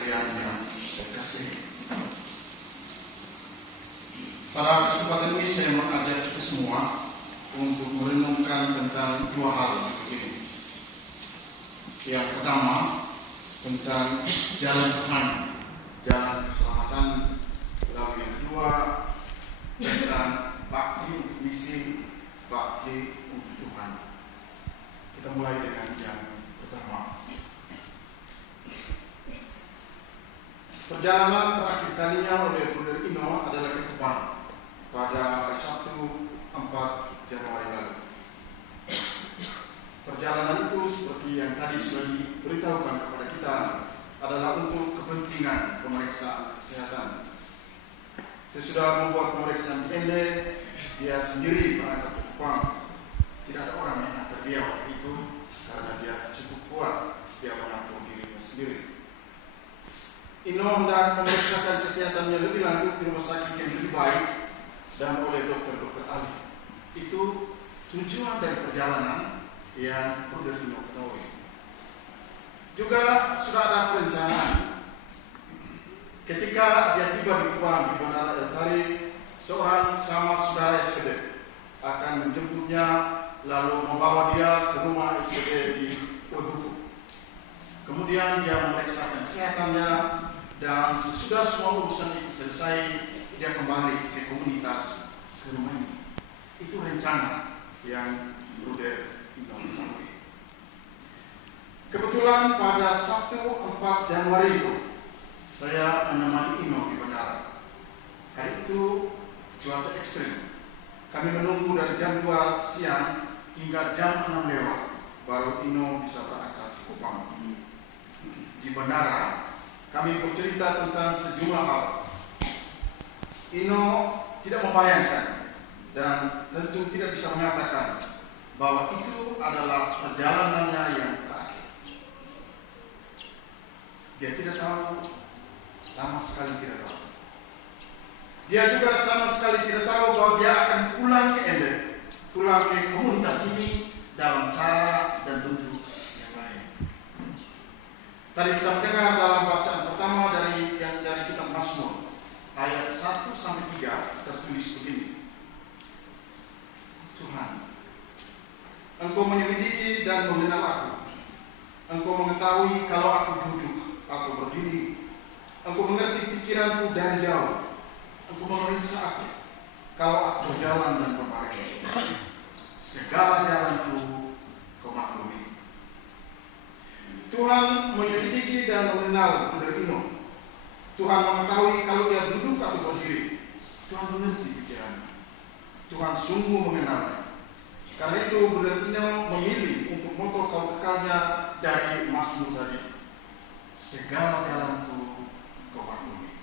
sekalian yang saya kasih. Pada kesempatan ini saya mengajak kita semua untuk merenungkan tentang dua hal begini. Yang pertama tentang jalan Tuhan, jalan keselamatan. Lalu yang kedua tentang bakti untuk misi, bakti untuk Tuhan. Kita mulai dengan yang pertama. Perjalanan terakhir kalinya oleh Brother Ino adalah ke Kupang pada hari Sabtu 4 Januari lalu. Perjalanan itu seperti yang tadi sudah diberitahukan kepada kita adalah untuk kepentingan pemeriksaan kesehatan. Sesudah membuat pemeriksaan DNA, dia sendiri berangkat ke Kupang. Tidak ada orang yang antar dia waktu itu karena dia cukup kuat, dia mengatur dirinya sendiri. Ino hendak memeriksakan kesehatannya lebih lanjut di rumah sakit yang lebih baik dan oleh dokter-dokter ahli. Itu tujuan dari perjalanan yang perlu Ino ketahui. Juga sudah ada perencanaan. Ketika dia tiba di Kupang di Bandara El Tari, seorang sama saudara SPD akan menjemputnya lalu membawa dia ke rumah SPD di Webufu. Kemudian dia memeriksakan kesehatannya dan sesudah semua urusan itu selesai, dia kembali ke komunitas, ke rumah ini. Itu rencana yang Brother Ino ketahui. Kebetulan pada Sabtu 4 Januari itu, saya menemani Ino di bandara. Hari itu cuaca ekstrim. Kami menunggu dari jam 2 siang hingga jam 6 lewat, baru Ino bisa berangkat ke Kupang. Di bandara, kami bercerita tentang sejumlah hal. Ino tidak membayangkan dan tentu tidak bisa mengatakan bahwa itu adalah perjalanannya yang terakhir. Dia tidak tahu, sama sekali tidak tahu. Dia juga sama sekali tidak tahu bahwa dia akan pulang ke Ende, pulang ke komunitas ini dalam cara dan bentuk yang lain. Tadi kita mendengar dalam bacaan pertama dari kitab Mazmur, ayat 1-3 tertulis begini. Tuhan, Engkau menyelidiki dan mengenal aku. Engkau mengetahui kalau aku duduk, aku berdiri. Engkau mengerti pikiranku dari jauh. Engkau memeriksa aku kalau aku berjalan dan berbaring. Segala jalanku Kau maklumi. Tuhan menyelidiki dan mengenal Brother Ino. Tuhan mengetahui kalau dia duduk atau berdiri. Tuhan mengerti pikirannya. Tuhan sungguh mengenalnya. Karena itu Brother Ino memilih untuk moto kau kekalnya dari Mazmur tadi. Segala jalanku Kau maklumi.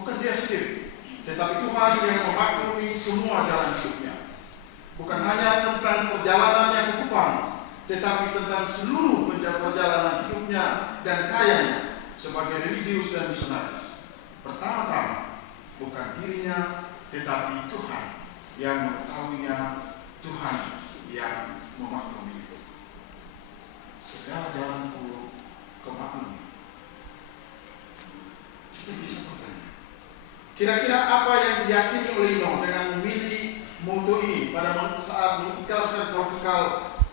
Bukan dia sendiri, tetapi Tuhan yang memaklumi semua jalan hidupnya. Bukan hanya tentang perjalanannya ke Kupang, tetapi tentang seluruh perjalanan hidupnya dan kayanya sebagai religius dan misionaris. Pertama-tama, bukan dirinya, tetapi Tuhan yang mengetahuinya, Tuhan yang memaklumi. Segala jalanku Kau maklumi. Kita bisa bertanya, kira-kira apa yang diyakini oleh Ino dengan memilih moto ini pada saat mengikrarkan kau kekal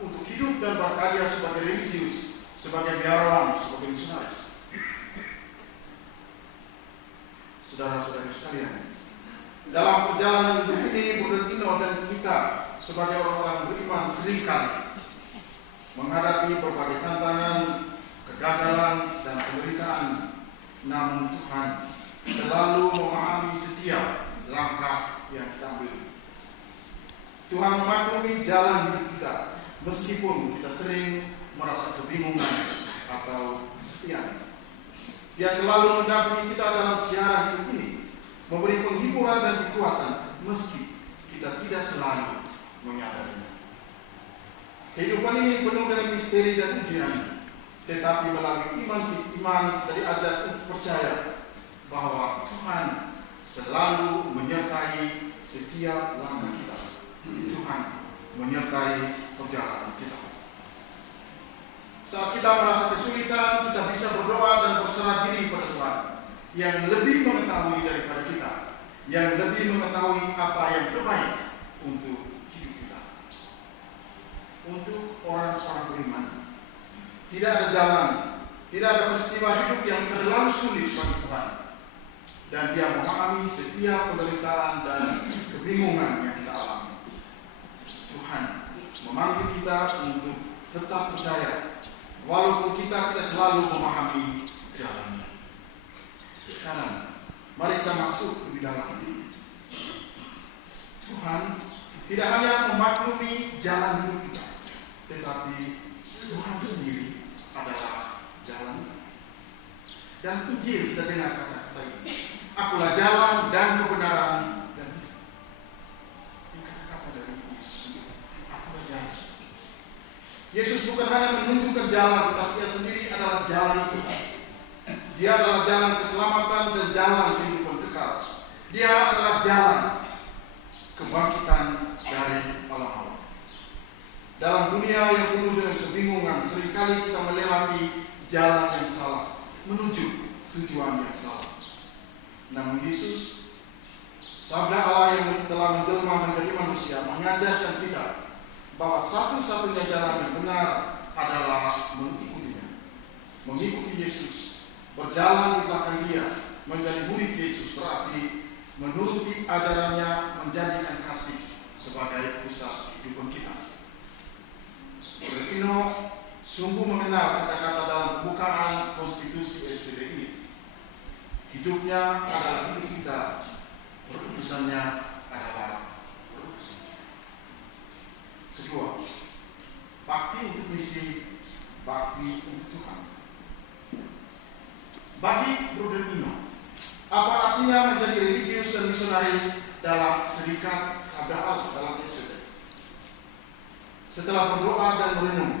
untuk hidup dan berkarya sebagai religius, sebagai biarawan, sebagai misionaris? Saudara-saudari sekalian, dalam perjalanan hidup ini, Brother Ino dan kita sebagai orang-orang beriman seringkali menghadapi berbagai tantangan, kegagalan, dan penderitaan. Namun Tuhan selalu memahami setiap langkah yang kita ambil. Tuhan memaklumi jalan hidup kita, meskipun kita sering merasa kebingungan atau kesepian. Dia selalu mendampingi kita dalam siara hidup ini, memberi penghiburan dan kekuatan, meski kita tidak selalu menyadarinya. Kehidupan ini penuh dengan misteri dan ujian, tetapi melalui iman kita diajak untuk percaya bahwa Tuhan selalu menyertai setiap langkah kita. Tuhan menyertai perjalanan kita. Saat kita merasa kesulitan, kita bisa berdoa dan berserah diri pada Tuhan yang lebih mengetahui daripada kita, yang lebih mengetahui apa yang terbaik untuk hidup kita. Untuk orang-orang beriman, tidak ada jalan, tidak ada peristiwa hidup yang terlalu sulit bagi Tuhan, dan Dia memahami setiap penderitaan dan kebingungan yang kita alami. Tuhan memanggil kita untuk tetap percaya, walaupun kita tidak selalu memahami jalannya. Sekarang, mari kita masuk lebih dalam. Tuhan tidak hanya memaklumi jalan hidup kita, tetapi Tuhan sendiri adalah jalan. Dan Injil kita dengar kata-kata ini. Akulah jalan dan kebenaran dan hidup. Ini kata-kata dari Yesus sendiri. Akulah jalan. Yesus bukan hanya menunjukkan jalan, tetapi Dia sendiri adalah jalan itu. Dia adalah jalan keselamatan dan jalan kehidupan kekal. Dia adalah jalan kebangkitan dari alam maut. Dalam dunia yang penuh dengan kebingungan, seringkali kita melewati jalan yang salah, menuju tujuan yang salah. Namun Yesus, sabda Allah yang telah menjelma menjadi manusia, mengajarkan kita bahwa satu-satunya jalan yang benar adalah mengikutinya. Mengikuti Yesus, berjalan di belakang Dia, menjadi murid Yesus berarti menuruti ajarannya, menjadikan kasih sebagai pusat kehidupan kita. Bertino sungguh mengenal kata-kata dalam pembukaan konstitusi SPDI. Hidupnya adalah hidup kita, berutusannya adalah berutusan. Kedua, bakti untuk misi, bakti untuk Tuhan. Bagi Bruder Ino, apa artinya menjadi religius dan misionaris dalam serikat sabda Allah dalam SPDI? Setelah berdoa dan merenung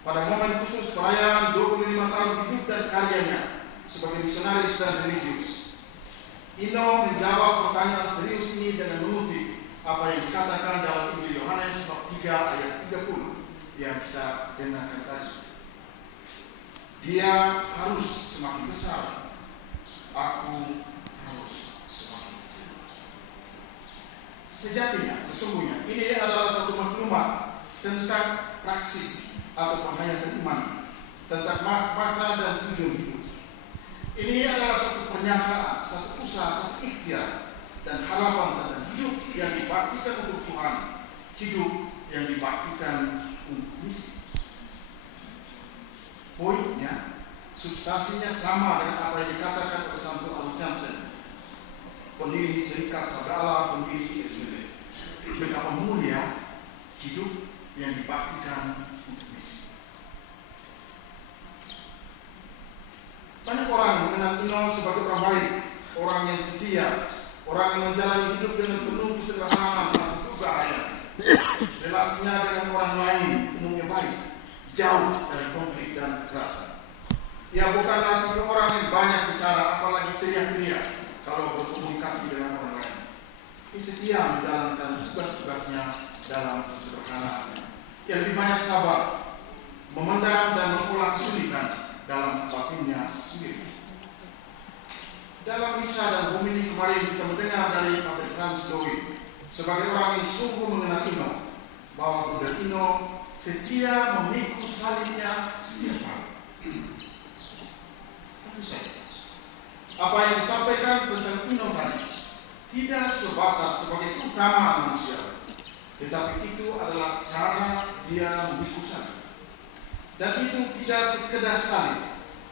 pada momen khusus perayaan 25 tahun hidup dan karyanya sebagai misionaris dan religius, Ino menjawab pertanyaan serius ini dengan mengutip apa yang dikatakan dalam Injil Yohanes bab 3 ayat 30 yang kita dengarkan tadi. Dia harus semakin besar, aku harus semakin kecil. Sejatinya, sesungguhnya ini adalah suatu maklumat tentang praksis atau penghayatan iman, tentang makna dan tujuan hidup. Ini adalah satu pernyataan, satu usaha, satu ikhtiar dan harapan tentang hidup yang dibaktikan untuk Tuhan, hidup yang dibaktikan untuk misi. Poinnya, substansinya sama dengan apa yang dikatakan oleh Santo Alun Jansen, pendiri Serikat Sabda Allah, pendiri SPDI. Betapa mulia hidup yang dibaktikan untuk misi. Banyak orang mengenal Ino sebagai orang baik, orang yang setia, orang yang menjalani hidup dengan penuh kesederhanaan dan kebahagiaan. Relasinya dengan orang lain umumnya baik, jauh dari konflik dan kekerasan. Ia bukanlah tipe orang yang banyak bicara, apalagi teriak-teriak kalau berkomunikasi dengan orang lain. Ia setia menjalankan tugas-tugasnya dalam kesederhanaannya. Ia lebih banyak sabar, memendam dan mengolah kesulitan dalam batinnya sendiri. Dalam Misa dan Homili kemarin kita mendengar dari Pater Franz Lowy sebagai orang yang sungguh mengenal Ino, bahwa Bruder Ino setia memikul salibnya setiap hari. Tentu saja, apa yang disampaikan tentang Ino tadi tidak sebatas sebagai utama manusia, tetapi itu adalah cara dia memikul salib. Dan itu tidak sekedar salib,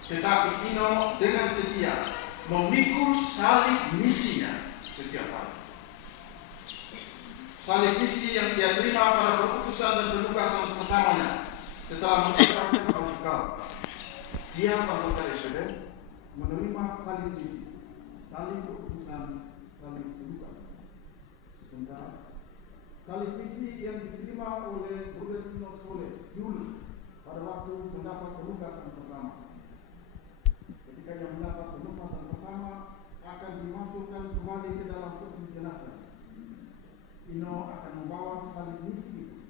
tetapi Ino dengan setia memikul salib misinya setiap hari. Salib misi yang dia terima pada perutusan dan penugasan pertamanya setelah mengucapkan Al-Qur'an. Dia anggota SPDI menerima salib misi, salib perutusan, salib penugasan. Sementara salib misi yang diterima oleh Bruder Ino Soleh dulu pada waktu mendapat penugasan pertama. Ketika dia mendapat penugasan pertama, akan dimasukkan kembali ke dalam peti jenazah. Ino akan membawa salib misi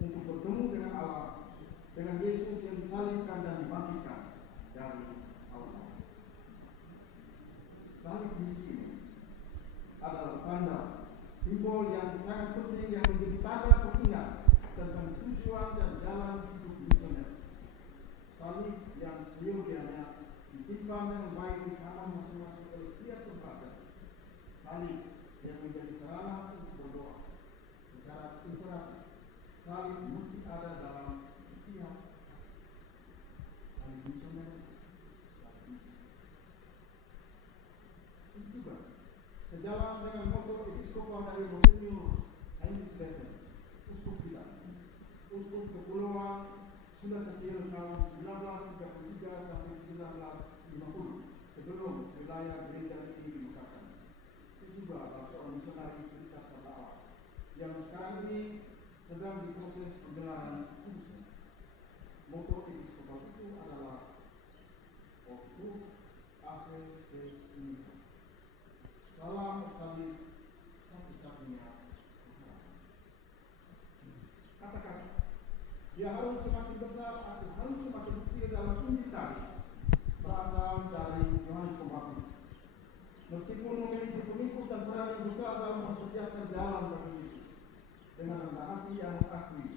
untuk bertemu dengan Allah dengan Yesus yang disalibkan dan dibangkitkan dari Allah. Salib misi ini adalah tanda simbol yang sangat penting yang menjadi tanda pengingat tentang tujuan dan jalan hidup misioner. Salib yang seyogianya disimpan dengan baik di kamar masing-masing oleh tiap tempatnya. Salib yang menjadi sarana untuk berdoa. Secara imperatif, salib mesti ada dalam setiap salib misioner, salib misi. Itu juga sejalan dengan moto episkopal dari Monsignor Heinrich Betten, uskup kita, uskup kepulauan Sunda Kecil tahun 1933 sampai 1950 sebelum wilayah gereja ini dimekakan. Itu juga adalah seorang misionaris Serikat Sabara yang sekarang ini sedang diproses penggelaran kudusnya. Moto episkopal itu adalah Opus Apes Des Unica. Salam salib satu-satunya Tuhan. Katakan, dia harus semakin besar atau harus semakin kecil dalam Injil tadi berasal dari Yohanes Pembaptis. Meskipun memiliki pengikut dan peran yang besar dalam mempersiapkan jalan bagi Yesus, dengan rendah hati yang mengakui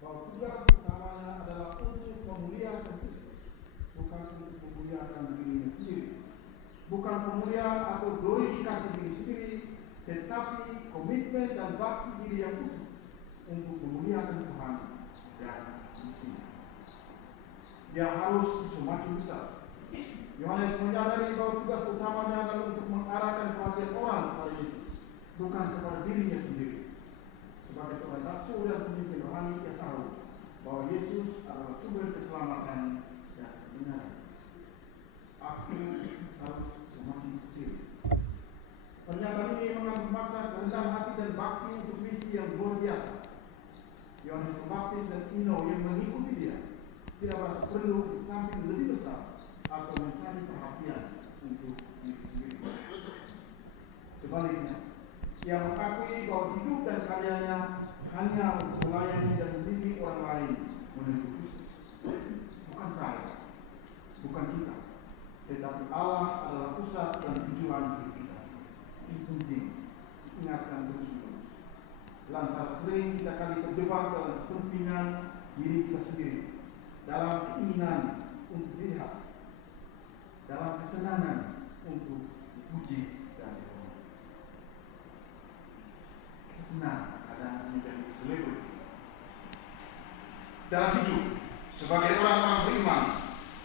bahwa tugas utamanya adalah untuk memuliakan Kristus, bukan untuk memuliakan dirinya sendiri. Bukan pemuliaan atau glorifikasi diri sendiri, tetapi komitmen dan bakti diri yang utuh untuk memuliakan Tuhan dan misi. Dia harus semakin besar. Yohanes menyadari bahwa tugas utamanya adalah untuk mengarahkan perhatian orang kepada Yesus, bukan kepada dirinya sendiri. Sebagai seorang rasul dan pemimpin rohani, dia tahu bahwa Yesus adalah sumber keselamatan dan kebenaran. Aku harus semakin kecil. Pernyataan ini mengandung makna kerendahan hati dan bakti untuk misi yang luar biasa. Yohanes Pembaptis dan Ino yang mengikuti dia tidak merasa perlu untuk tampil lebih besar atau mencari perhatian untuk diri sendiri. Sebaliknya, ia mengakui bahwa hidup dan karyanya hanya untuk melayani dan mendidik orang lain menuju Kristus. Bukan saya, bukan kita, tetapi Allah adalah pusat dan tujuan hidup kita. Ini penting diingatkan terus-menerus. Lantas sering kita kali terjebak dalam kepentingan diri kita sendiri, dalam keinginan untuk dilihat, dalam kesenangan untuk dipuji dan dihormati. Senang kadang menjadi selebriti. Dalam hidup sebagai orang-orang beriman,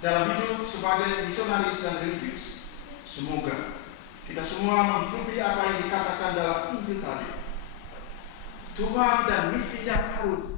dalam hidup sebagai misionaris dan religius, semoga kita semua mengikuti apa yang dikatakan dalam Injil tadi. Tuhan dan misinya harus